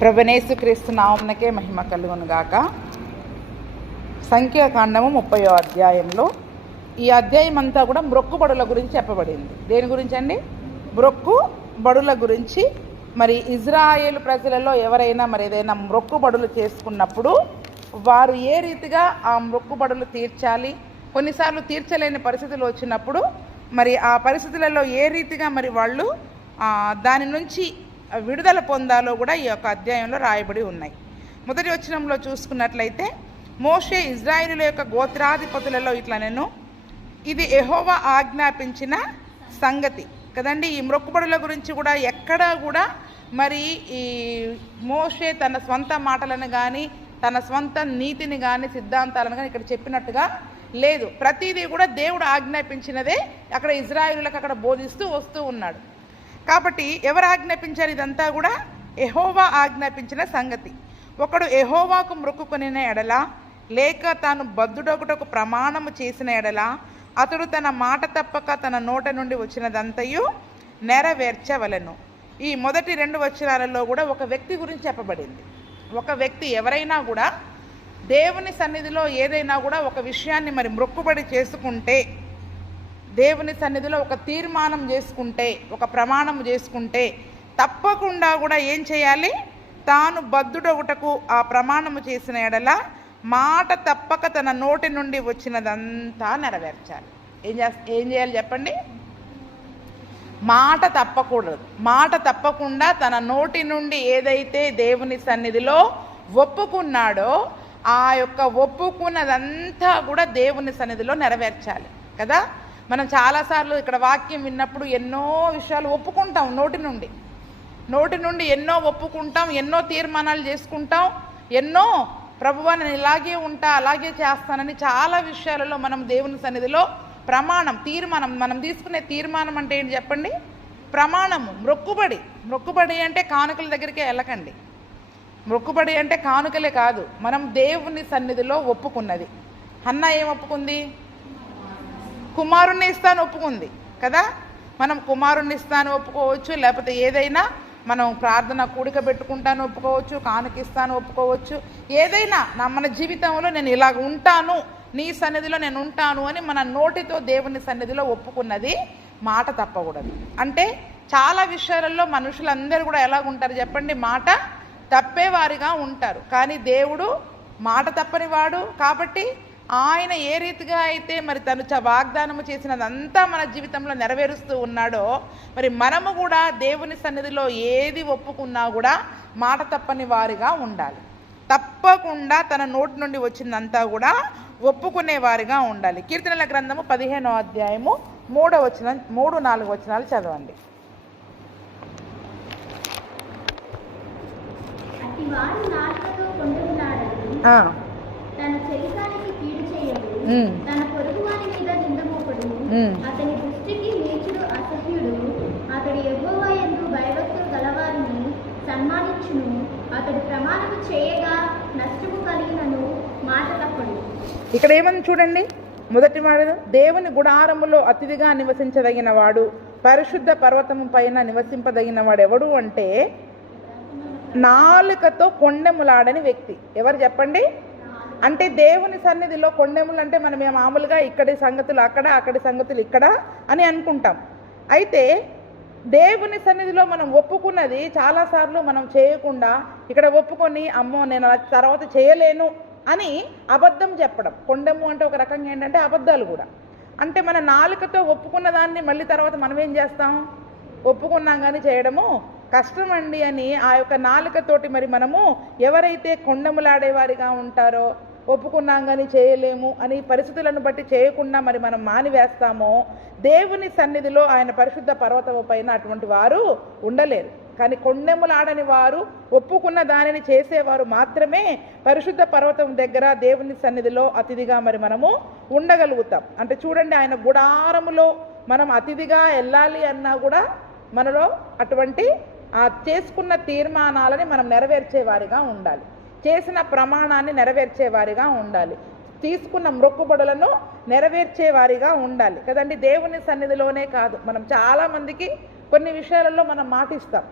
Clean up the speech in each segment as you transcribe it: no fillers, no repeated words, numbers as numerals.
ప్రభునేసుక్రీస్తు నామమునకే మహిమ కలుగును గాక. సంఖ్యాకాండము 30వ అధ్యాయంలో ఈ అధ్యాయం అంతా కూడా మ్రొక్కుబడుల గురించి చెప్పబడింది. దేని గురించి అండి? మ్రొక్కుబడుల గురించి. మరి ఇజ్రాయేలు ప్రజలలో ఎవరైనా మరి ఏదైనా మ్రొక్కుబడులు చేసుకున్నప్పుడు వారు ఏ రీతిగా ఆ మ్రొక్కుబడులు తీర్చాలి, కొన్నిసార్లు తీర్చలేని పరిస్థితులు వచ్చినప్పుడు మరి ఆ పరిస్థితులలో ఏ రీతిగా మరి వాళ్ళు దాని నుంచి విడుదల పొందాలో కూడా ఈ యొక్క అధ్యాయంలో రాయబడి ఉన్నాయి. మొదటి వచనంలో చూసుకున్నట్లయితే, మోషే ఇజ్రాయేలుల యొక్క గోత్రాధిపతులలో ఇట్లా నేను, ఇది యెహోవా ఆజ్ఞాపించిన సంగతి కదండి. ఈ మ్రొక్కుబడుల గురించి కూడా ఎక్కడా కూడా మరి ఈ మోషే తన స్వంత మాటలను కానీ తన స్వంత నీతిని కానీ సిద్ధాంతాలను కానీ ఇక్కడ చెప్పినట్టుగా లేదు. ప్రతిదీ కూడా దేవుడు ఆజ్ఞాపించినదే అక్కడ ఇజ్రాయేలులకు అక్కడ బోధిస్తూ వస్తూ ఉన్నాడు. కాబట్టి ఎవరు ఆజ్ఞాపించారు? ఇదంతా కూడా యెహోవా ఆజ్ఞాపించిన సంగతి. ఒకడు యెహోవాకు మ్రొక్కుకొనిన ఎడల, లేక తాను బద్ధుడొకటకు ప్రమాణము చేసిన ఎడల, అతడు తన మాట తప్పక తన నోట నుండి వచ్చినదంతయు నెరవేర్చవలెను. ఈ మొదటి 2 వచనాలలో కూడా ఒక వ్యక్తి గురించి చెప్పబడింది. ఒక వ్యక్తి ఎవరైనా కూడా దేవుని సన్నిధిలో ఏదైనా కూడా ఒక విషయాన్ని మరి మ్రొక్కుబడి చేసుకుంటే, దేవుని సన్నిధిలో ఒక తీర్మానం చేసుకుంటే, ఒక ప్రమాణం చేసుకుంటే తప్పకుండా కూడా ఏం చేయాలి? తాను బద్ధుడొకటకు ఆ ప్రమాణము చేసిన ఎడల మాట తప్పక తన నోటి నుండి వచ్చినదంతా నెరవేర్చాలి. ఏం చేయాలి చెప్పండి? మాట తప్పకూడదు. మాట తప్పకుండా తన నోటి నుండి ఏదైతే దేవుని సన్నిధిలో ఒప్పుకున్నాడో ఆ యొక్క ఒప్పుకున్నదంతా కూడా దేవుని సన్నిధిలో నెరవేర్చాలి కదా. మనం చాలాసార్లు ఇక్కడ వాక్యం విన్నప్పుడు ఎన్నో విషయాలు ఒప్పుకుంటాం, నోటి నుండి ఎన్నో ఒప్పుకుంటాం, ఎన్నో తీర్మానాలు చేసుకుంటాం, ఎన్నో ప్రభువా నేను ఇలాగే ఉంటా, అలాగే చేస్తానని చాలా విషయాలలో మనం దేవుని సన్నిధిలో తీర్మానం మనం తీసుకునే తీర్మానం అంటే ఏంటి చెప్పండి? ప్రమాణము. మ్రొక్కుబడి అంటే కానుకల దగ్గరికే వెళ్ళకండి. మ్రొక్కుబడి అంటే కానుకలే కాదు, మనం దేవుని సన్నిధిలో ఒప్పుకున్నది. హన్నా ఏం ఒప్పుకుంది? కుమారుణ్ణి ఇస్తాను ఒప్పుకుంది కదా. మనం కుమారుణ్ణి ఇస్తాను ఒప్పుకోవచ్చు, లేకపోతే ఏదైనా మనం ప్రార్థన కూడిక పెట్టుకుంటాను ఒప్పుకోవచ్చు, కానుకిస్తాను ఒప్పుకోవచ్చు. ఏదైనా మన జీవితంలో నేను ఇలాగ ఉంటాను, నీ సన్నిధిలో నేను ఉంటాను అని మన నోటితో దేవుని సన్నిధిలో ఒప్పుకున్నది మాట తప్పకూడదు. అంటే చాలా విషయాలలో మనుషులందరూ కూడా ఎలాగుంటారు చెప్పండి? మాట తప్పేవారిగా ఉంటారు. కానీ దేవుడు మాట తప్పని వాడు కాబట్టి ఆయన ఏ రీతిగా అయితే మరి తను వాగ్దానము చేసినదంతా మన జీవితంలో నెరవేరుస్తూ ఉన్నాడో, మరి మనము కూడా దేవుని సన్నిధిలో ఏది ఒప్పుకున్నా కూడా మాట తప్పని వారిగా ఉండాలి. తప్పకుండా తన నోటి నుండి వచ్చిందంతా కూడా ఒప్పుకునే వారిగా ఉండాలి. కీర్తనల గ్రంథము 15వ అధ్యాయము 3-4 వచనాలు చదవండి. తన పొరుగువాని మీద నింద మోపడు, అతని దృష్టికి నీచుడు అసహ్యుడు. అతడు యెహోవా యందు భయభక్తులు గలవారిని సన్మానించును. అతడు ప్రమాణము చేయగా నష్టము కలిగినను మాట తప్పడు. ఇక్కడ ఏమని చూడండి? మొదటి మాట, దేవుని గుడారములో అతిథిగా నివసించదగిన వాడు, పరిశుద్ధ పర్వతము పైన నివసింపదగిన వాడు ఎవడు అంటే, నాలుకతో కొండెములాడని వ్యక్తి. ఎవరు చెప్పండి? అంటే దేవుని సన్నిధిలో కొండెములు అంటే మనం మామూలుగా ఇక్కడి సంగతులు అక్కడ, అక్కడి సంగతులు ఇక్కడ అని అనుకుంటాం. అయితే దేవుని సన్నిధిలో మనం ఒప్పుకున్నది చాలాసార్లు మనం చేయకుండా ఇక్కడ ఒప్పుకొని అమ్మో నేను తర్వాత చేయలేను అని అబద్ధం చెప్పడం. కొండెము అంటే ఒక రకంగా ఏంటంటే అబద్ధాలు కూడా. అంటే మన నాలుకతో ఒప్పుకున్న దాన్ని మళ్ళీ తర్వాత మనం ఏం చేస్తాం? ఒప్పుకున్నాం కానీ చేయడము కష్టమండి అని ఆ యొక్క నాలుకతోటి మరి మనము ఎవరైతే కొండములాడేవారిగా ఉంటారో, ఒప్పుకున్నాం కానీ చేయలేము అని పరిస్థితులను బట్టి చేయకుండా మరి మనం మానివేస్తామో, దేవుని సన్నిధిలో ఆయన పరిశుద్ధ పర్వతము పైన అటువంటి వారు ఉండలేరు. కానీ కొండెములాడని వారు, ఒప్పుకున్న దానిని చేసేవారు మాత్రమే పరిశుద్ధ పర్వతం దగ్గర దేవుని సన్నిధిలో అతిథిగా మరి మనము ఉండగలుగుతాం. అంటే చూడండి, ఆయన గుడారములో మనం అతిథిగా వెళ్ళాలి అన్నా కూడా మనలో అటువంటి చేసుకున్న తీర్మానాలని మనం నెరవేర్చేవారిగా ఉండాలి, చేసిన ప్రమాణాన్ని నెరవేర్చేవారిగా ఉండాలి, తీసుకున్న మ్రొక్కుబడులను నెరవేర్చేవారిగా ఉండాలి కదండి. దేవుని సన్నిధిలోనే కాదు, మనం చాలామందికి కొన్ని విషయాలలో మనం మాటిస్తాం.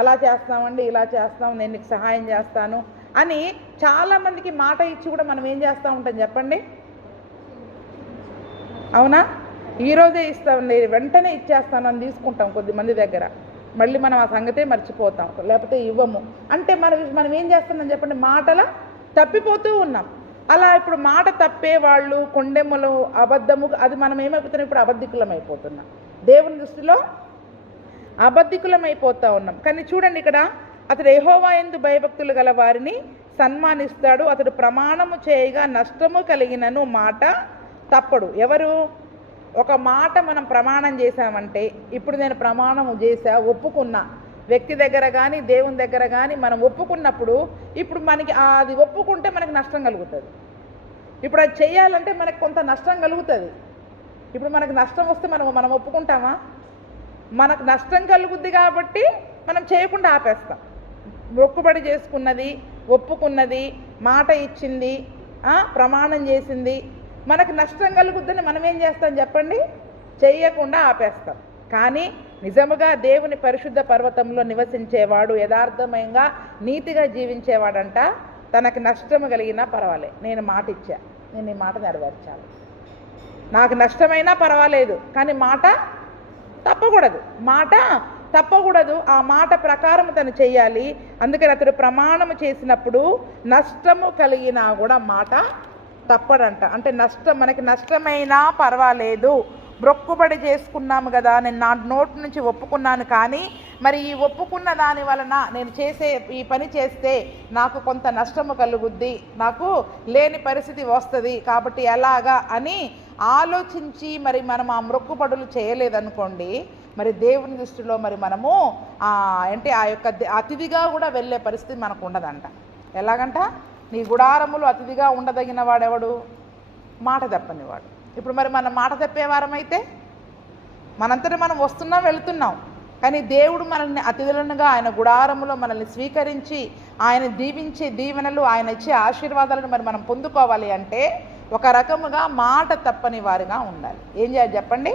అలా చేస్తామండి, ఇలా చేస్తాం, నేను నీకు సహాయం చేస్తాను అని చాలామందికి మాట ఇచ్చి కూడా మనం ఏం చేస్తూ ఉంటాం చెప్పండి? అవునా? ఈరోజే ఇస్తామండి, వెంటనే ఇచ్చేస్తాను అని తీసుకుంటాం కొద్దిమంది దగ్గర. మళ్ళీ మనం ఆ సంగతే మర్చిపోతాం, లేకపోతే ఇవ్వము. అంటే మనం ఏం చేస్తున్నాం చెప్పండి? మాటల తప్పిపోతూ ఉన్నాం. అలా ఇప్పుడు మాట తప్పే వాళ్ళు, కొండెమ్మలు, అబద్ధము, అది మనం ఏమైపోతున్నాం? ఇప్పుడు అబద్ధికులం అయిపోతున్నాం. దేవుని దృష్టిలో అబద్ధికులం అయిపోతూ ఉన్నాం. కానీ చూడండి, ఇక్కడ అతడు యెహోవా యందు భయభక్తులు గల వారిని సన్మానిస్తాడు, అతడు ప్రమాణము చేయగా నష్టము కలిగినను మాట తప్పడు. ఎవరు? ఒక మాట మనం ప్రమాణం చేశామంటే, ఇప్పుడు నేను ప్రమాణము చేశా, ఒప్పుకున్నా, వ్యక్తి దగ్గర కానీ దేవుని దగ్గర కానీ మనం ఒప్పుకున్నప్పుడు ఇప్పుడు మనకి అది ఒప్పుకుంటే మనకి నష్టం కలుగుతుంది. ఇప్పుడు అది చేయాలంటే మనకు కొంత నష్టం కలుగుతుంది. ఇప్పుడు మనకు నష్టం వస్తే మనం ఒప్పుకుంటామా? మనకు నష్టం కలుగుద్ది కాబట్టి మనం చేయకుండా ఆపేస్తాం. మొక్కుబడి చేసుకున్నది, ఒప్పుకున్నది, మాట ఇచ్చింది, ప్రమాణం చేసింది, మనకు నష్టం కలుగుద్దని మనం ఏం చేస్తాం చెప్పండి? చెయ్యకుండా ఆపేస్తాం. కానీ నిజముగా దేవుని పరిశుద్ధ పర్వతంలో నివసించేవాడు, యథార్థమయంగా నీతిగా జీవించేవాడంట, తనకు నష్టము కలిగినా పర్వాలే, నేను మాట ఇచ్చా, నేను ఈ మాట నెరవేర్చాలి, నాకు నష్టమైనా పర్వాలేదు, కానీ మాట తప్పకూడదు. మాట తప్పకూడదు. ఆ మాట ప్రకారం తను చెయ్యాలి. అందుకని అతడు ప్రమాణము చేసినప్పుడు నష్టము కలిగినా కూడా మాట తప్పడంట. అంటే మనకి నష్టమైనా పర్వాలేదు, మొక్కుబడి చేసుకున్నాము కదా, నేను నా నోటి నుంచి ఒప్పుకున్నాను, కానీ మరి ఈ ఒప్పుకున్న దాని వలన నేను చేసే ఈ పని చేస్తే నాకు కొంత నష్టము కలుగుద్ది, నాకు లేని పరిస్థితి వస్తుంది, కాబట్టి ఎలాగా అని ఆలోచించి మరి మనం ఆ మొక్కుబడులు చేయలేదనుకోండి, మరి దేవుని దృష్టిలో మరి మనము అంటే ఆ యొక్క అతిథిగా కూడా వెళ్ళే పరిస్థితి మనకు ఉండదంట. ఎలాగంట? నీ గుడారములు అతిథిగా ఉండదగిన వాడెవడు? మాట తప్పనివాడు. ఇప్పుడు మరి మనం మాట తప్పేవారమైతే మనంతటా మనం వస్తున్నాం, వెళుతున్నాం, కానీ దేవుడు మనల్ని అతిథులనుగా ఆయన గుడారములో మనల్ని స్వీకరించి ఆయన దీవించే దీవెనలు, ఆయన ఇచ్చే ఆశీర్వాదాలను మరి మనం పొందుకోవాలి అంటే ఒక రకముగా మాట తప్పని వారిగా ఉండాలి. ఏం చేయాలి చెప్పండి?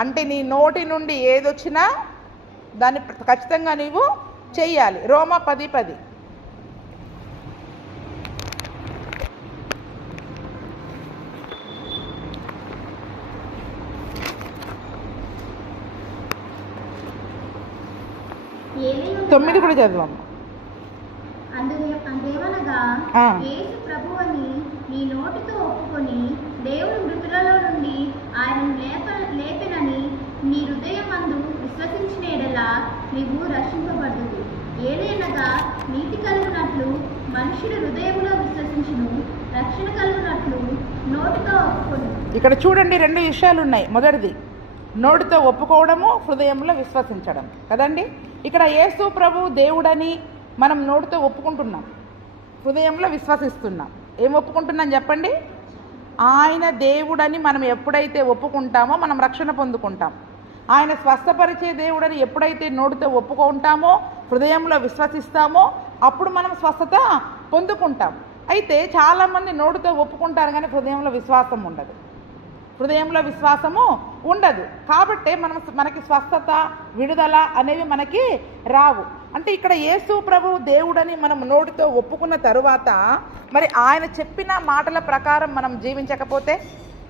అంటే నీ నోటి నుండి ఏదొచ్చినా దాన్ని ఖచ్చితంగా నీవు చెయ్యాలి. రోమా 10:10. తొమ్మిది కూడా చదవమ్మ. అందుకేమనగా యేసు ప్రభువని నీ నోటితో ఒప్పుకొని దేవుడు మృతులలో నుండి ఆయనను లేపెనని నీ హృదయమందు విశ్వసించిన యెడల నీవు రక్షింపబడుదువు. ఏలైనగా నీతి కలుగునట్లు మనుషుడు హృదయంలో విశ్వసించును, రక్షణ కలుగునట్లు నోటితో ఒప్పుకొను. ఇక్కడ చూడండి, 2 విషయాలు ఉన్నాయి. మొదటిది నోటితో ఒప్పుకోవడము, హృదయంలో విశ్వసించడం కదండి. ఇక్కడ యేసు ప్రభు దేవుడని మనం నోటితో ఒప్పుకుంటున్నాం, హృదయంలో విశ్వసిస్తున్నాం. ఏం ఒప్పుకుంటున్నాం చెప్పండి? ఆయన దేవుడని మనం ఎప్పుడైతే ఒప్పుకుంటామో మనం రక్షణ పొందుకుంటాం. ఆయన స్వస్థపరిచే దేవుడని ఎప్పుడైతే నోటితో ఒప్పుకుంటామో, హృదయంలో విశ్వసిస్తామో, అప్పుడు మనం స్వస్థత పొందుకుంటాం. అయితే చాలామంది నోటితో ఒప్పుకుంటారు కానీ హృదయంలో విశ్వాసం ఉండదు, హృదయంలో విశ్వాసము ఉండదు. కాబట్టి మనకి స్వస్థత, విడుదల అనేవి మనకి రావు. అంటే ఇక్కడ యేసు ప్రభు దేవుడని మనం నోటితో ఒప్పుకున్న తరువాత మరి ఆయన చెప్పిన మాటల ప్రకారం మనం జీవించకపోతే,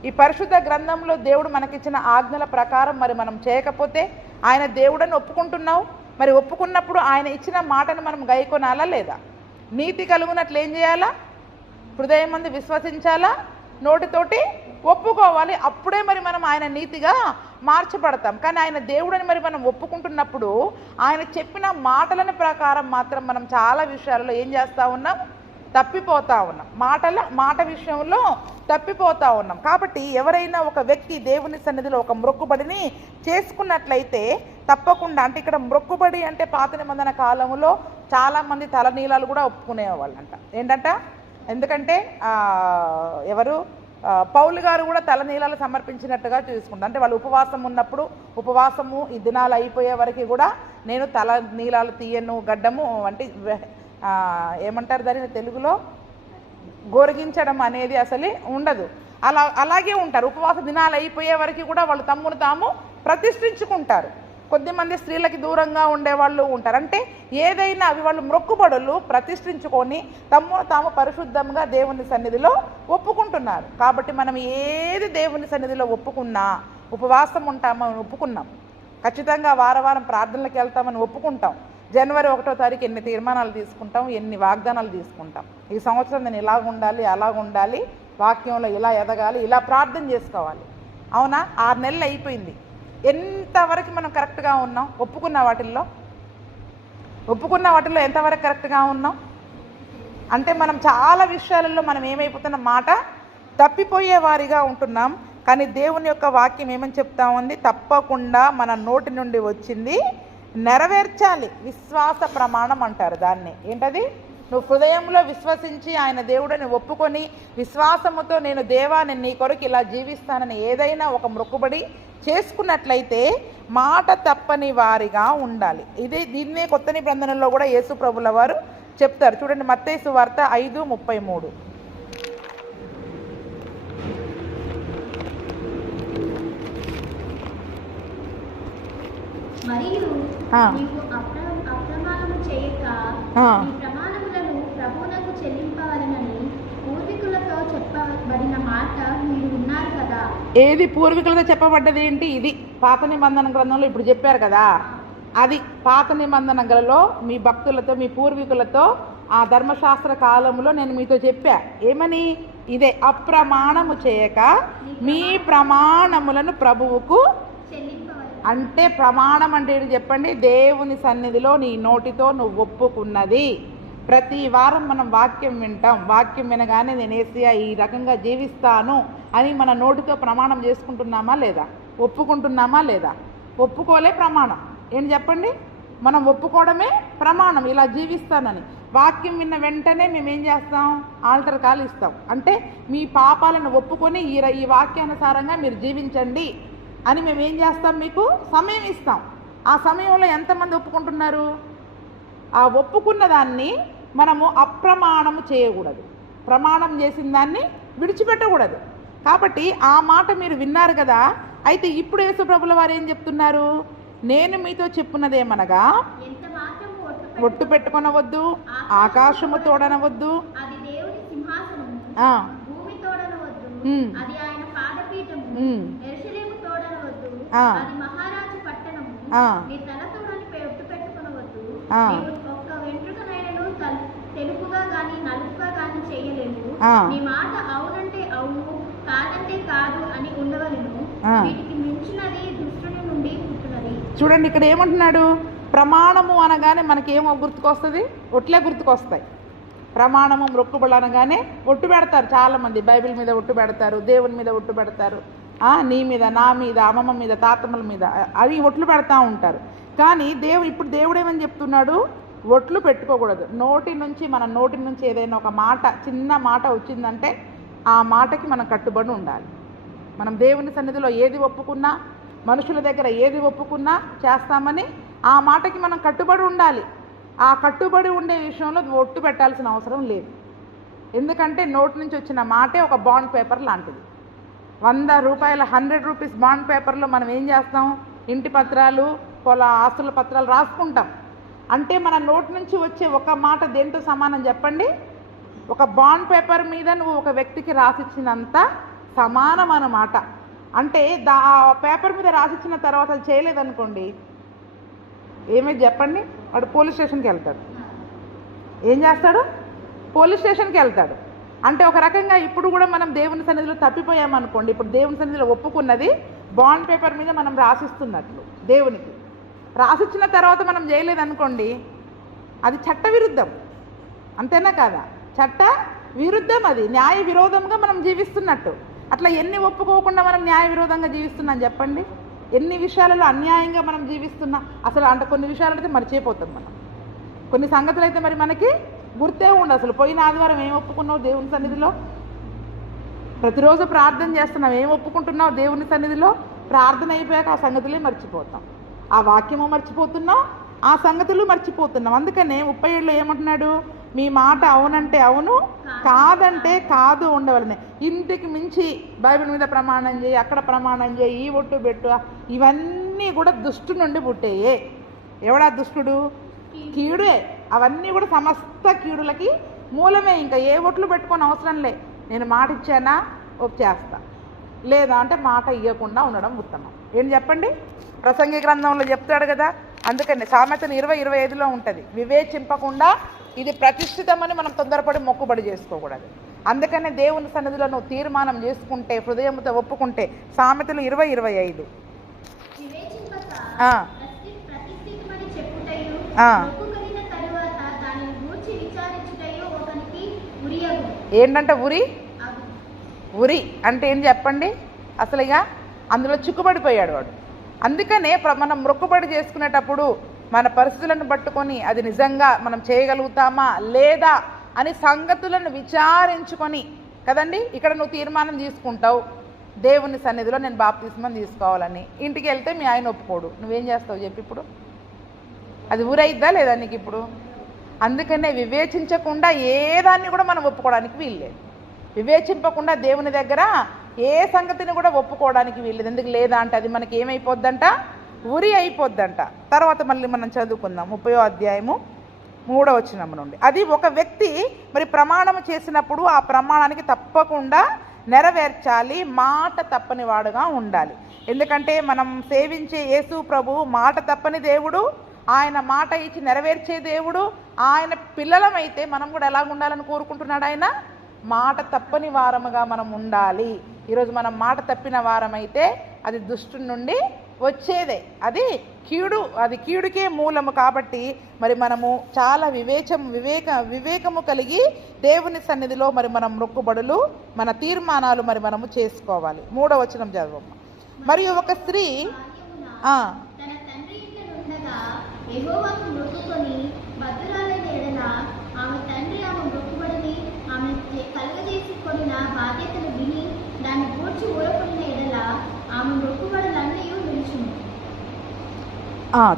ఈ పరిశుద్ధ గ్రంథంలో దేవుడు మనకిచ్చిన ఆజ్ఞల ప్రకారం మరి మనం చేయకపోతే, ఆయన దేవుడని ఒప్పుకుంటున్నావు, మరి ఒప్పుకున్నప్పుడు ఆయన ఇచ్చిన మాటను మనం గైకొనాలా లేదా? నీతి కలుగునట్లు ఏం చేయాలా? హృదయం మంది విశ్వసించాలా, నోటితోటి ఒప్పుకోవాలి. అప్పుడే మరి మనం ఆయన నీతిగా మార్చబడతాం. కానీ ఆయన దేవుడని మరి మనం ఒప్పుకుంటున్నప్పుడు ఆయన చెప్పిన మాటలని ప్రకారం మాత్రం మనం చాలా విషయాల్లో ఏం చేస్తూ ఉన్నాం? తప్పిపోతూ ఉన్నాం. మాట విషయంలో తప్పిపోతూ ఉన్నాం. కాబట్టి ఎవరైనా ఒక వ్యక్తి దేవుని సన్నిధిలో ఒక మొక్కుబడిని చేసుకున్నట్లయితే తప్పకుండా, అంటే ఇక్కడ మొక్కుబడి అంటే పాత నిబంధన కాలంలో చాలామంది తలనీలాలు కూడా ఒప్పుకునేవాళ్ళంట. ఏంటంట? ఎందుకంటే ఎవరు పౌలు గారు కూడా తలనీలాలు సమర్పించినట్టుగా చూసుకుంటారు. అంటే వాళ్ళు ఉపవాసం ఉన్నప్పుడు, ఉపవాసము ఈ దినాలు అయిపోయే వరకు కూడా నేను తలనీలాలు తీయను, గడ్డము అంటే ఏమంటారు దాన్ని తెలుగులో, గోరగించడం అనేది అసలు ఉండదు. అలాగే ఉంటారు. ఉపవాస దినాలు అయిపోయే వరకు కూడా వాళ్ళు తమ్మును తాము ప్రతిష్ఠించుకుంటారు. కొద్దిమంది స్త్రీలకి దూరంగా ఉండేవాళ్ళు ఉంటారు. అంటే ఏదైనా అవి వాళ్ళు మొక్కుబడులు ప్రతిష్ఠించుకొని తాము పరిశుద్ధంగా దేవుని సన్నిధిలో ఒప్పుకుంటున్నారు. కాబట్టి మనం ఏది దేవుని సన్నిధిలో ఒప్పుకున్నా, ఉపవాసం ఉంటామని ఒప్పుకున్నాం, ఖచ్చితంగా వారం ప్రార్థనలకు వెళ్తామని ఒప్పుకుంటాం, జనవరి 1వ తారీఖు ఎన్ని తీర్మానాలు తీసుకుంటాం, ఎన్ని వాగ్దానాలు తీసుకుంటాం, ఈ సంవత్సరం నేను ఇలాగ ఉండాలి, అలాగ ఉండాలి, వాక్యంలో ఇలా ఎదగాలి, ఇలా ప్రార్థన చేసుకోవాలి. అవునా? 6 నెలలు అయిపోయింది. ఎంతవరకు మనం కరెక్ట్గా ఉన్నాం? ఒప్పుకున్న వాటిల్లో ఎంతవరకు కరెక్ట్గా ఉన్నాం? అంటే మనం చాలా విషయాలలో మనం ఏమైపోతున్నాం, మాట తప్పిపోయే వారిగా ఉంటున్నాం. కానీ దేవుని యొక్క వాక్యం ఏమని చెప్తా ఉంది? తప్పకుండా మన నోటి నుండి వచ్చింది నెరవేర్చాలి. విశ్వాస ప్రమాణం అంటారు దాన్ని. ఏంటది? నువ్వు హృదయంలో విశ్వసించి ఆయన దేవుడిని ఒప్పుకొని విశ్వాసముతో నేను దేవా నేను నీ కొరకు ఇలా జీవిస్తానని ఏదైనా ఒక మొక్కుబడి చేసుకున్నట్లయితే మాట తప్పని వారిగా ఉండాలి. దీన్నే కొత్త నిబంధనలో కూడా యేసు ప్రభుల వారు చెప్తారు. చూడండి, మత్తయి సువార్త 5:33. మరియు నీవు అప్రమాణము చేయక నీ ప్రమాణములను ప్రభువునకు చెల్లింపవలెనని పూర్వీకులతో చెప్పబడిన మాట మీరు విన్నారు కదా. ఏది పూర్వీకులతో చెప్పబడ్డది? ఏంటి? ఇది పాత నిబంధన గ్రంథంలో ఇప్పుడు చెప్పారు కదా, అది పాత నిబంధన గ్రంథంలో మీ భక్తులతో మీ పూర్వీకులతో ఆ ధర్మశాస్త్ర కాలంలో నేను మీతో చెప్పా. ఏమని? ఇదే, అప్రమాణము చేయక మీ ప్రమాణములను ప్రభువుకు అంటే ప్రమాణం అంటే ఏంటి చెప్పండి? దేవుని సన్నిధిలో నీ నోటితో నువ్వు ఒప్పుకున్నది. ప్రతి వారం మనం వాక్యం వింటాం. వాక్యం వినగానే నేను యేసయ్య ఈ రకంగా జీవిస్తాను అని మన నోటితో ప్రమాణం చేసుకుంటున్నామా లేదా? ఒప్పుకుంటున్నామా లేదా? ఒప్పుకోలే ప్రమాణం. ఏంటి చెప్పండి? మనం ఒప్పుకోవడమే ప్రమాణం, ఇలా జీవిస్తానని. వాక్యం విన్న వెంటనే మేము ఏం చేస్తాం? ఆల్టర్ కాల్ ఇస్తాం. అంటే మీ పాపాలను ఒప్పుకొని ఈ వాక్యానుసారంగా మీరు జీవించండి అని మేము ఏం చేస్తాం? మీకు సమయం ఇస్తాం. ఆ సమయంలో ఎంతమంది ఒప్పుకుంటున్నారు? ఆ ఒప్పుకున్న దాన్ని మనము అప్రమాణము చేయకూడదు, ప్రమాణం చేసిన దాన్ని విడిచిపెట్టకూడదు. కాబట్టి ఆ మాట మీరు విన్నారు కదా. అయితే ఇప్పుడు యేసు ప్రభుల వారు ఏం చెప్తున్నారు? నేను మీతో చెప్పున్నదేమనగా ఒట్టు పెట్టుకొనవద్దు, ఆకాశము తోడనవద్దు, మహారాజు పట్టణము, నీ తలతోడని ఒట్టు పెట్టుకొనవద్దు, ఒక్క వెంట్రుకనైనను తెలుపుగా గాని నలుపుగా గాని చేయలేము, నీ మాట అవునంటే అవును కాదంటే కాదు అని ఉండవలను, వీటికి మించినది దుష్టుని నుండి పుట్టినది. చూడండి, ఇక్కడ ఏమంటున్నాడు? ప్రమాణము అనగానే మనకేమో గుర్తుకొస్తుంది? ఒట్లే గుర్తుకొస్తాయి. ప్రమాణము మొక్కుబడులు అనగానే ఒట్టు పెడతారు చాలామంది. బైబిల్ మీద ఒట్టు పెడతారు, దేవుని మీద ఒట్టు పెడతారు, నీ మీద, నా మీద, అమ్మమ్మ మీద, తాతమ్మల మీద అవి ఒట్లు పెడతా ఉంటారు. కానీ ఇప్పుడు దేవుడు ఏమని చెప్తున్నాడు? ఒట్లు పెట్టుకోకూడదు. మన నోటి నుంచి ఏదైనా ఒక మాట, చిన్న మాట వచ్చిందంటే ఆ మాటకి మనం కట్టుబడి ఉండాలి. మనం దేవుని సన్నిధిలో ఏది ఒప్పుకున్నా, మనుషుల దగ్గర ఏది ఒప్పుకున్నా చేస్తామని ఆ మాటకి మనం కట్టుబడి ఉండాలి. ఆ కట్టుబడి ఉండే విషయంలో ఒట్టు పెట్టాల్సిన అవసరం లేదు. ఎందుకంటే నోటి నుంచి వచ్చిన మాటే ఒక బాండ్ పేపర్ లాంటిది. 100 రూపాయల 100 రూపీస్ బాండ్ పేపర్లో మనం ఏం చేస్తాం? ఇంటి పత్రాలు, ఆస్తుల పత్రాలు రాసుకుంటాం. అంటే మన నోటి నుంచి వచ్చే ఒక మాట దేంతో సమానం చెప్పండి? ఒక బాండ్ పేపర్ మీద నువ్వు ఒక వ్యక్తికి రాసిచ్చినంత సమానం అన్నమాట. అంటే ఆ పేపర్ మీద రాసిచ్చిన తర్వాత అది చేయలేదనుకోండి, ఏమైంది చెప్పండి? వాడు పోలీస్ స్టేషన్కి వెళ్తాడు. ఏం చేస్తాడు? పోలీస్ స్టేషన్కి వెళ్తాడు. అంటే ఒక రకంగా ఇప్పుడు కూడా మనం దేవుని సన్నిధిలో తప్పిపోయామనుకోండి, ఇప్పుడు దేవుని సన్నిధిలో ఒప్పుకున్నది బాండ్ పేపర్ మీద మనం రాసిస్తున్నట్లు దేవునికి రాసిచ్చిన తర్వాత మనం చేయలేదనుకోండి, అది చట్ట విరుద్ధం. అంతేనా కాదా? చట్ట విరుద్ధం, అది న్యాయ విరోధంగా మనం జీవిస్తున్నట్టు. అట్లా ఎన్ని ఒప్పుకోకుండా మనం న్యాయ విరోధంగా జీవిస్తున్నాం చెప్పండి? ఎన్ని విషయాలలో అన్యాయంగా మనం జీవిస్తున్నాం అసలు. అంటే కొన్ని విషయాలు అయితే మర్చిపోతాం మనం, కొన్ని సంగతులు అయితే మరి మనకి గుర్తే ఉండదు. అసలు పోయిన ఆదివారం ఏం ఒప్పుకున్నావు దేవుని సన్నిధిలో? ప్రతిరోజు ప్రార్థన చేస్తున్నావు, ఏం ఒప్పుకుంటున్నావు దేవుని సన్నిధిలో? ప్రార్థన అయిపోయాక ఆ సంగతులే మర్చిపోతాం, ఆ వాక్యము మర్చిపోతున్నాం, ఆ సంగతులు మర్చిపోతున్నాం. అందుకనే 37లో ఏమంటున్నాడు? మీ మాట అవునంటే అవును, కాదంటే కాదు ఉండవలనే. ఇంటికి మించి బైబిల్ మీద ప్రమాణం చేయి, అక్కడ ప్రమాణం చేయి, ఈ ఒట్టు పెట్టు, ఇవన్నీ అవన్నీ కూడా దుష్టు నుండి పుట్టేయే. ఎవడా దుష్టుడు? కీడుే. అవన్నీ కూడా సమస్త కీడులకి మూలమే. ఇంకా ఏ ఒట్లు పెట్టుకొని అవసరం లే. నేను మాట ఇచ్చానా చేస్తా, లేదా అంటే మాట ఇవ్వకుండా ఉండడం ఉత్తమం. ఏం చెప్పండి? ప్రసంగి గ్రంథంలో చెప్తాడు కదా. అందుకని సామెతలు 20:25 ఉంటుంది, వివేచింపకుండా ఇది ప్రతిష్ఠితమని మనం తొందరపడి మొక్కుబడి చేసుకోకూడదు. అందుకనే దేవుని సన్నిధిలో నువ్వు తీర్మానం చేసుకుంటే, హృదయంతో ఒప్పుకుంటే, సామెతలు 20:25. ఏంటంటే ఉరి అంటే ఏం చెప్పండి? అసలు ఇక అందులో చిక్కుబడిపోయాడు వాడు. అందుకనే మనం మొక్కుబడి చేసుకునేటప్పుడు మన పరిస్థితులను పట్టుకొని అది నిజంగా మనం చేయగలుగుతామా లేదా అని సంగతులను విచారించుకొని కదండి ఇక్కడ నువ్వు తీర్మానం తీసుకుంటావు, దేవుని సన్నిధిలో నేను బాప్తిస్మం తీసుకోవాలని. ఇంటికి వెళ్తే మీ ఆయన ఒప్పుకోడు, నువ్వేం చేస్తావు చెప్పి? ఇప్పుడు అది ఊరైద్దా లేదా నీకు ఇప్పుడు? అందుకనే వివేచించకుండా ఏ దాన్ని కూడా మనం ఒప్పుకోవడానికి వీల్లేదు. వివేచింపకుండా దేవుని దగ్గర ఏ సంగతిని కూడా ఒప్పుకోవడానికి వీల్లేదు. ఎందుకు లేదా అంటే అది మనకి ఏమైపోద్దంట? ఉరి అయిపోద్దంట. తర్వాత మళ్ళీ మనం చదువుకుందాం 30వ అధ్యాయము 3వ వచనం నుండి. అది ఒక వ్యక్తి మరి ప్రమాణం చేసినప్పుడు ఆ ప్రమాణానికి తప్పకుండా నెరవేర్చాలి, మాట తప్పని వాడుగా ఉండాలి. ఎందుకంటే మనం సేవించే యేసు ప్రభువు మాట తప్పని దేవుడు, ఆయన మాట ఇచ్చి నెరవేర్చే దేవుడు. ఆయన పిల్లలమైతే మనం కూడా ఎలా ఉండాలని కోరుకుంటున్నాడు ఆయన? మాట తప్పని వారముగా మనం ఉండాలి. ఈరోజు మనం మాట తప్పిన వారమైతే అది దుష్టుడి నుండి వచ్చేదే, అది కీడుకే మూలము. కాబట్టి మరి మనము చాలా వివేకము కలిగి దేవుని సన్నిధిలో మరి మనం మొక్కుబడులు మన తీర్మానాలు మరి మనము చేసుకోవాలి. 3వ వచనం చదవమ్మ. మరియు ఒక స్త్రీ బాధ్యతను విని దాన్ని పూడ్చి ఊరకొనిన ఎడల ఆమె మొక్కుబడులన్నీ నిలిచును.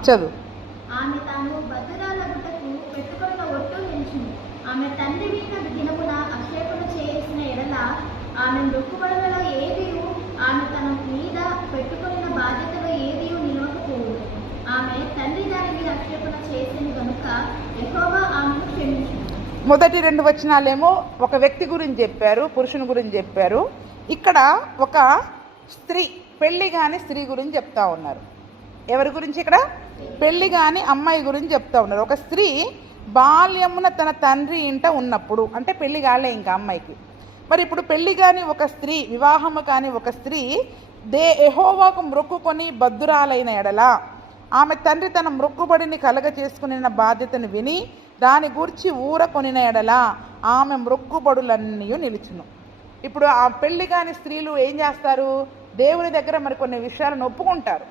చదువు. ఆమె తాను బద్దురాలగుటకు పెట్టుకున్న ఒట్టు నిలిచును. ఆమె తండ్రి విన్న దినమున ఆక్షేపణ చేసిన ఎడల ఆమె మొక్కుబడులలో ఏది ఆమె తన మీద పెట్టుకున్న బాధ్యతలో ఏది నిలవకపోవు. ఆమె తండ్రి దాని మీద ఆక్షేపణ చేసింది కనుక యెహోవా ఆమెను క్షమించును. మొదటి 2 వచనాలేమో ఒక వ్యక్తి గురించి చెప్పారు, పురుషుని గురించి చెప్పారు. ఇక్కడ ఒక స్త్రీ, పెళ్లి కాని స్త్రీ గురించి చెప్తా ఉన్నారు. ఎవరి గురించి? ఇక్కడ పెళ్లి కాని అమ్మాయి గురించి చెప్తా ఉన్నారు. ఒక స్త్రీ బాల్యమున తన తండ్రి ఇంట ఉన్నప్పుడు, అంటే పెళ్లి కాలే ఇంకా అమ్మాయికి. మరి ఇప్పుడు పెళ్లి కాని ఒక స్త్రీ, వివాహము కాని ఒక స్త్రీ యెహోవాకు మొక్కుకొని బద్దురాలైన ఎడల ఆమె తండ్రి తన మొక్కుబడిని కలగ చేసుకుని బాధ్యతను విని దాని గురించి ఊరకొనిన ఎడల ఆమె మొక్కుబడులన్నీ నిలుచును. ఇప్పుడు ఆ పెళ్లి కాని స్త్రీలు ఏం చేస్తారు? దేవుని దగ్గర మరి కొన్ని విషయాలను ఒప్పుకుంటారు.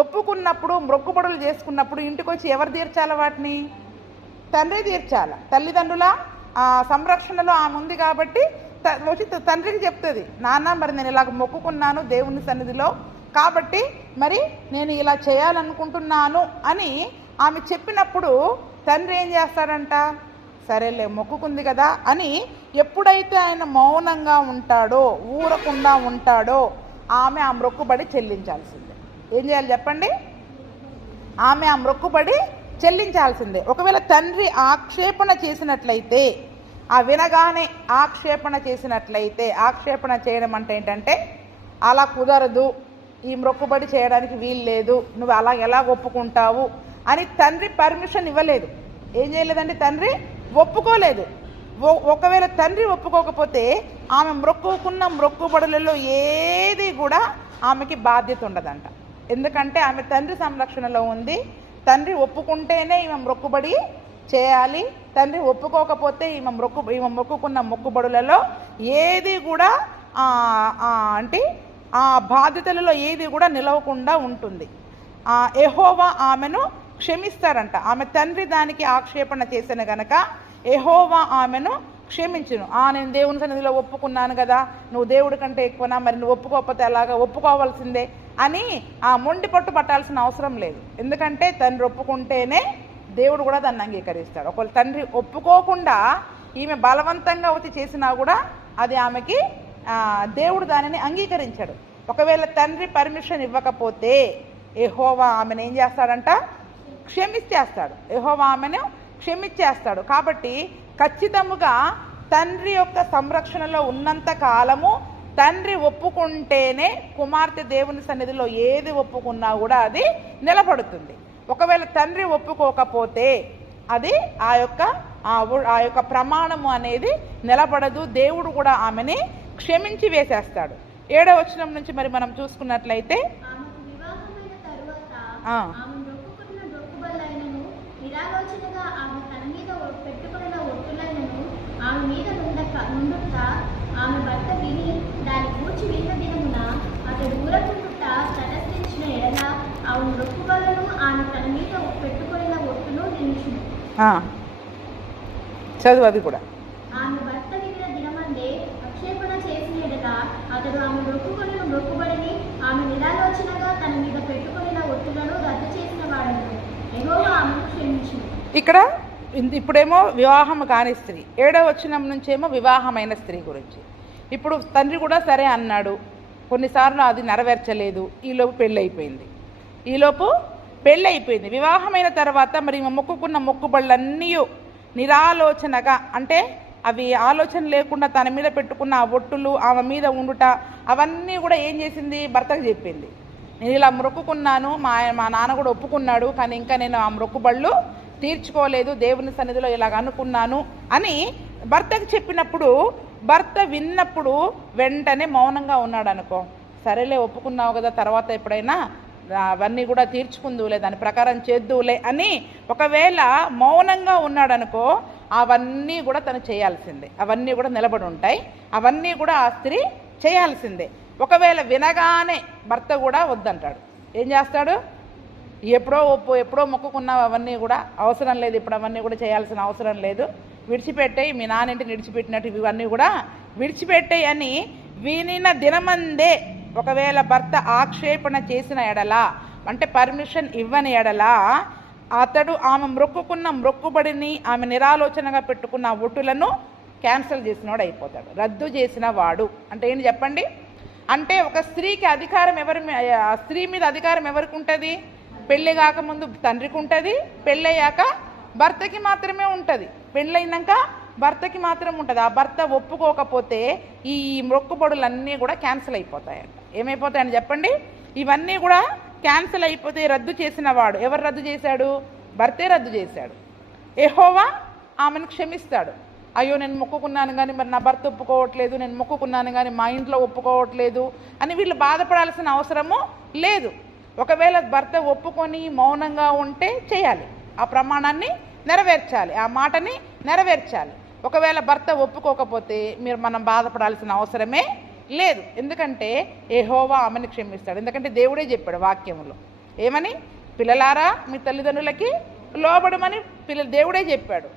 ఒప్పుకున్నప్పుడు మొక్కుబడులు చేసుకున్నప్పుడు ఇంటికి వచ్చి ఎవరు తీర్చాలి వాటిని? తండ్రి తీర్చాల. తల్లిదండ్రుల సంరక్షణలో ఆమె ఉంది కాబట్టి వచ్చి తండ్రికి చెప్తుంది, నాన్న మరి నేను ఇలాగ మొక్కుకున్నాను దేవుని సన్నిధిలో, కాబట్టి మరి నేను ఇలా చేయాలనుకుంటున్నాను అని ఆమె చెప్పినప్పుడు తండ్రి ఏం చేస్తాడంట? సరేలే మొక్కుకుంది కదా అని ఎప్పుడైతే ఆయన మౌనంగా ఉంటాడో, ఊరకుండా ఉంటాడో ఆమె ఆ మొక్కుబడి చెల్లించాల్సిందే. ఏం చేయాలి చెప్పండి? ఆమె ఆ మొక్కుబడి చెల్లించాల్సిందే. ఒకవేళ తండ్రి ఆక్షేపణ చేసినట్లయితే, ఆ వినగానే ఆక్షేపణ చేసినట్లయితే, ఆక్షేపణ చేయడం అంటే ఏంటంటే అలా కుదరదు, ఈ మొక్కుబడి చేయడానికి వీలు లేదు, నువ్వు అలా ఎలా ఒప్పుకుంటావు అని తండ్రి పర్మిషన్ ఇవ్వలేదు. ఏం చేయలేదండి? తండ్రి ఒప్పుకోలేదు. ఒకవేళ తండ్రి ఒప్పుకోకపోతే ఆమె మొక్కుకున్న మొక్కుబడులలో ఏది కూడా ఆమెకి బాధ్యత ఉండదంట. ఎందుకంటే ఆమె తండ్రి సంరక్షణలో ఉంది. తండ్రి ఒప్పుకుంటేనే ఈమె మొక్కుబడి చేయాలి. తండ్రి ఒప్పుకోకపోతే ఈమె మొక్కుకున్న మొక్కుబడులలో ఏది కూడా అంటే ఆ బాధ్యతలలో ఏది కూడా నిలవకుండా ఉంటుంది. యెహోవా ఆమెను క్షమిస్తారంట. ఆమె తండ్రి దానికి ఆక్షేపణ చేసిన గనక యెహోవా ఆమెను క్షమించును. నేను దేవుని సన్నిధిలో ఒప్పుకున్నాను కదా, నువ్వు దేవుడి కంటే ఎక్కువనా, మరి నువ్వు ఒప్పుకోకపోతే అలాగా, ఒప్పుకోవాల్సిందే అని మొండి పట్టు పట్టాల్సిన అవసరం లేదు. ఎందుకంటే తండ్రి ఒప్పుకుంటేనే దేవుడు కూడా దాన్ని అంగీకరిస్తాడు. ఒకవేళ తండ్రి ఒప్పుకోకుండా ఈమె బలవంతంగా వచ్చి చేసినా కూడా అది ఆమెకి దేవుడు దానిని అంగీకరించాడు. ఒకవేళ తండ్రి పర్మిషన్ ఇవ్వకపోతే యెహోవా ఆమెను ఏం చేస్తాడంట? క్షమించేస్తాడు. యెహోవా ఆమెను క్షమించేస్తాడు. కాబట్టి ఖచ్చితముగా తండ్రి యొక్క సంరక్షణలో ఉన్నంత కాలము తండ్రి ఒప్పుకుంటేనే కుమార్తె దేవుని సన్నిధిలో ఏది ఒప్పుకున్నా కూడా అది నిలబడుతుంది. ఒకవేళ తండ్రి ఒప్పుకోకపోతే అది ఆ యొక్క ప్రమాణము అనేది నిలబడదు. దేవుడు కూడా ఆమెని క్షమించి వేసేస్తాడు. 7వ వచనం నుంచి మరి మనం చూసుకున్నట్లయితే ఆమెకు వివాహమైన తరువాత ఆమె మొక్కుకున్న మొక్కుబడులైనను నిరాలోచనగా ఆమె తన మీద పెట్టుకున్న ఒట్టులైనను ఆమె మీద నుండుట ఆమె భర్త విని దాని గూర్చి విన్న దినమున అతడు ఊరకుండుట తటస్థించిన ఎడల ఆమె మొక్కుబడులను ఆమె తన మీద పెట్టుకున్న ఒట్టును నిలిచును. చదువు అది కూడా. ఆమె భర్త విన్న దినమందే ఆక్షేపణ చేసిన ఎడల అతడు ఆమె మొక్కుబడిని ఆమె నిరాలోచనగా తన మీద పెట్టుకున్న ఒట్టులను రద్దు చేసిన వాడను. యెహోవా ఆమెను క్షమించును. ఇక్కడ ఇప్పుడేమో వివాహం కాని స్త్రీ, 7వ వచనం నుంచేమో వివాహమైన స్త్రీ గురించి. ఇప్పుడు తండ్రి కూడా సరే అన్నాడు, కొన్నిసార్లు అది నెరవేర్చలేదు. ఈలోపు పెళ్ళి అయిపోయింది. వివాహమైన తర్వాత మరి మొక్కుకున్న మొక్కుబళ్ళన్నీ నిరాలోచనగా, అంటే అవి ఆలోచన లేకుండా తన మీద పెట్టుకున్న ఆ ఒట్టులు ఆమె మీద ఉండుట అవన్నీ కూడా ఏం చేసింది? భర్తకు చెప్పింది. నేను ఇలా మొక్కుకున్నాను, మా నాన్న కూడా ఒప్పుకున్నాడు, కానీ ఇంకా నేను ఆ మొక్కుబళ్ళు తీర్చుకోలేదు, దేవుని సన్నిధిలో ఇలాగ అనుకున్నాను అని భర్తకు చెప్పినప్పుడు భర్త విన్నప్పుడు వెంటనే మౌనంగా ఉన్నాడు అనుకో, సరేలే ఒప్పుకున్నావు కదా, తర్వాత ఎప్పుడైనా అవన్నీ కూడా తీర్చుకుందులే, దాని ప్రకారం చేద్దులే అని ఒకవేళ మౌనంగా ఉన్నాడు అనుకో, అవన్నీ కూడా తను చేయాల్సిందే, అవన్నీ కూడా నిలబడి ఉంటాయి, అవన్నీ కూడా ఆ స్త్రీ చేయాల్సిందే. ఒకవేళ వినగానే భర్త కూడా వద్దంటాడు, ఏం చేస్తాడు? ఎప్పుడో మొక్కుకున్నావు, అవన్నీ కూడా అవసరం లేదు, ఇప్పుడు అవన్నీ కూడా చేయాల్సిన అవసరం లేదు, విడిచిపెట్టాయి, మీ నాన్నింటిని విడిచిపెట్టినట్టు ఇవన్నీ కూడా విడిచిపెట్టాయి అని వినిన దినమందే ఒకవేళ భర్త ఆక్షేపణ చేసిన ఎడలా, అంటే పర్మిషన్ ఇవ్వని ఎడలా, అతడు ఆమె మొక్కుకున్న మొక్కుబడిని ఆమె నిరాలోచనగా పెట్టుకున్న ఒట్టులను క్యాన్సిల్ చేసినవాడు అయిపోతాడు, రద్దు చేసిన వాడు. అంటే ఏంటి చెప్పండి? అంటే ఒక స్త్రీకి అధికారం ఆ స్త్రీ మీద అధికారం ఎవరికి ఉంటుంది? పెళ్ళి కాకముందు తండ్రికి ఉంటుంది, పెళ్ళయ్యాక భర్తకి మాత్రమే ఉంటుంది, పెళ్ళైనాక భర్తకి మాత్రం ఉంటుంది. ఆ భర్త ఒప్పుకోకపోతే ఈ మొక్కుబడులన్నీ కూడా క్యాన్సిల్ అయిపోతాయంట. ఏమైపోతాయని చెప్పండి? ఇవన్నీ కూడా క్యాన్సిల్ అయిపోతే రద్దు చేసిన వాడు. ఎవరు రద్దు చేశాడు? భర్తే రద్దు చేశాడు. యెహోవా ఆమెను క్షమిస్తాడు. అయ్యో నేను మొక్కుకున్నాను కానీ మరి నా భర్త ఒప్పుకోవట్లేదు, నేను మొక్కుకున్నాను కానీ మా ఇంట్లో ఒప్పుకోవట్లేదు అని వీళ్ళు బాధపడాల్సిన అవసరము లేదు. ఒకవేళ భర్త ఒప్పుకొని మౌనంగా ఉంటే చేయాలి, ఆ ప్రమాణాన్ని నెరవేర్చాలి, ఆ మాటని నెరవేర్చాలి. ఒకవేళ భర్త ఒప్పుకోకపోతే మనం బాధపడాల్సిన అవసరమే లేదు. ఎందుకంటే యెహోవా ఆమెను క్షమిస్తాడు. ఎందుకంటే దేవుడే చెప్పాడు వాక్యములో, ఏమని? పిల్లలారా మీ తల్లిదండ్రులకి లోబడమని దేవుడే చెప్పాడు.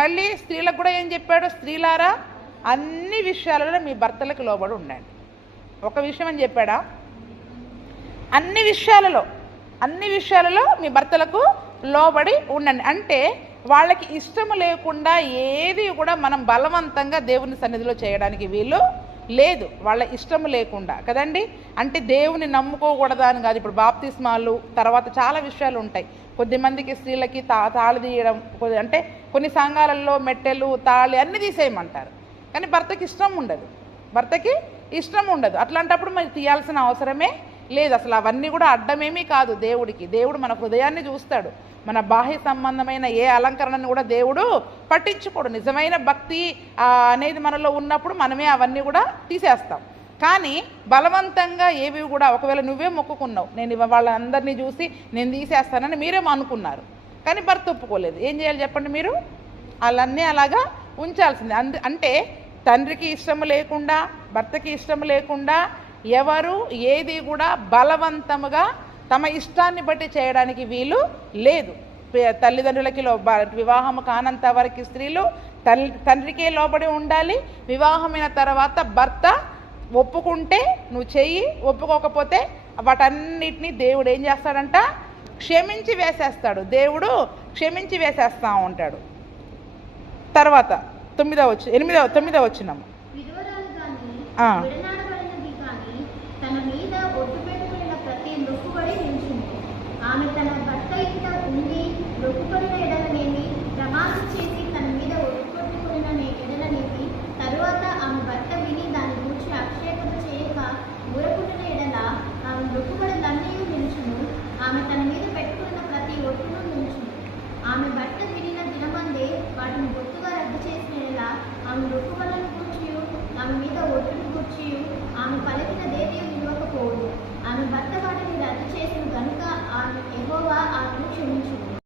మళ్ళీ స్త్రీలకు కూడా ఏం చెప్పాడు? స్త్రీలారా అన్ని విషయాలలో మీ భర్తలకు లోబడి ఉండండి. ఒక విషయం అని చెప్పాడా? అన్ని విషయాలలో మీ భర్తలకు లోబడి ఉండండి. అంటే వాళ్ళకి ఇష్టము లేకుండా ఏది కూడా మనం బలవంతంగా దేవుని సన్నిధిలో చేయడానికి వీలు లేదు, వాళ్ళ ఇష్టము లేకుండా కదండి. అంటే దేవుని నమ్ముకోకూడదా అని కాదు. ఇప్పుడు బాప్తిస్మాలు తర్వాత చాలా విషయాలు ఉంటాయి. కొద్దిమందికి స్త్రీలకి తాళి తీయడం, అంటే కొన్ని సంఘాలలో మెట్టెలు తాళి అన్నీ తీసేయమంటారు, కానీ భర్తకి ఇష్టం ఉండదు. అట్లాంటప్పుడు మరి తీయాల్సిన అవసరమే లేదు. అసలు అవన్నీ కూడా అడ్డమేమీ కాదు దేవుడికి. దేవుడు మన హృదయాన్ని చూస్తాడు, మన బాహ్య సంబంధమైన ఏ అలంకరణను కూడా దేవుడు పట్టించుకోడు. నిజమైన భక్తి అనేది మనలో ఉన్నప్పుడు మనమే అవన్నీ కూడా తీసేస్తాం. కానీ బలవంతంగా ఏవి కూడా, ఒకవేళ నువ్వే మొక్కుకున్నావు, నేను వాళ్ళందరినీ చూసి నేను తీసేస్తానని మీరేమో అనుకున్నారు, కానీ భర్త ఒప్పుకోలేదు, ఏం చేయాలి చెప్పండి? మీరు వాళ్ళన్నీ అలాగా ఉంచాల్సిందే. అంటే తండ్రికి ఇష్టం లేకుండా, భర్తకి ఇష్టం లేకుండా ఎవరు ఏది కూడా బలవంతముగా తమ ఇష్టాన్ని బట్టి చేయడానికి వీలు లేదు. తల్లిదండ్రులకి వివాహం కానంత వరకు స్త్రీలు తండ్రికే లోబడి ఉండాలి. వివాహమైన తర్వాత భర్త ఒప్పుకుంటే నువ్వు చెయ్యి, ఒప్పుకోకపోతే వాటన్నిటినీ దేవుడు ఏం చేస్తాడంట? క్షమించి వేసేస్తాడు. దేవుడు క్షమించి వేసేస్తా ఉంటాడు. తర్వాత 9వ వచనము. ఆమె తన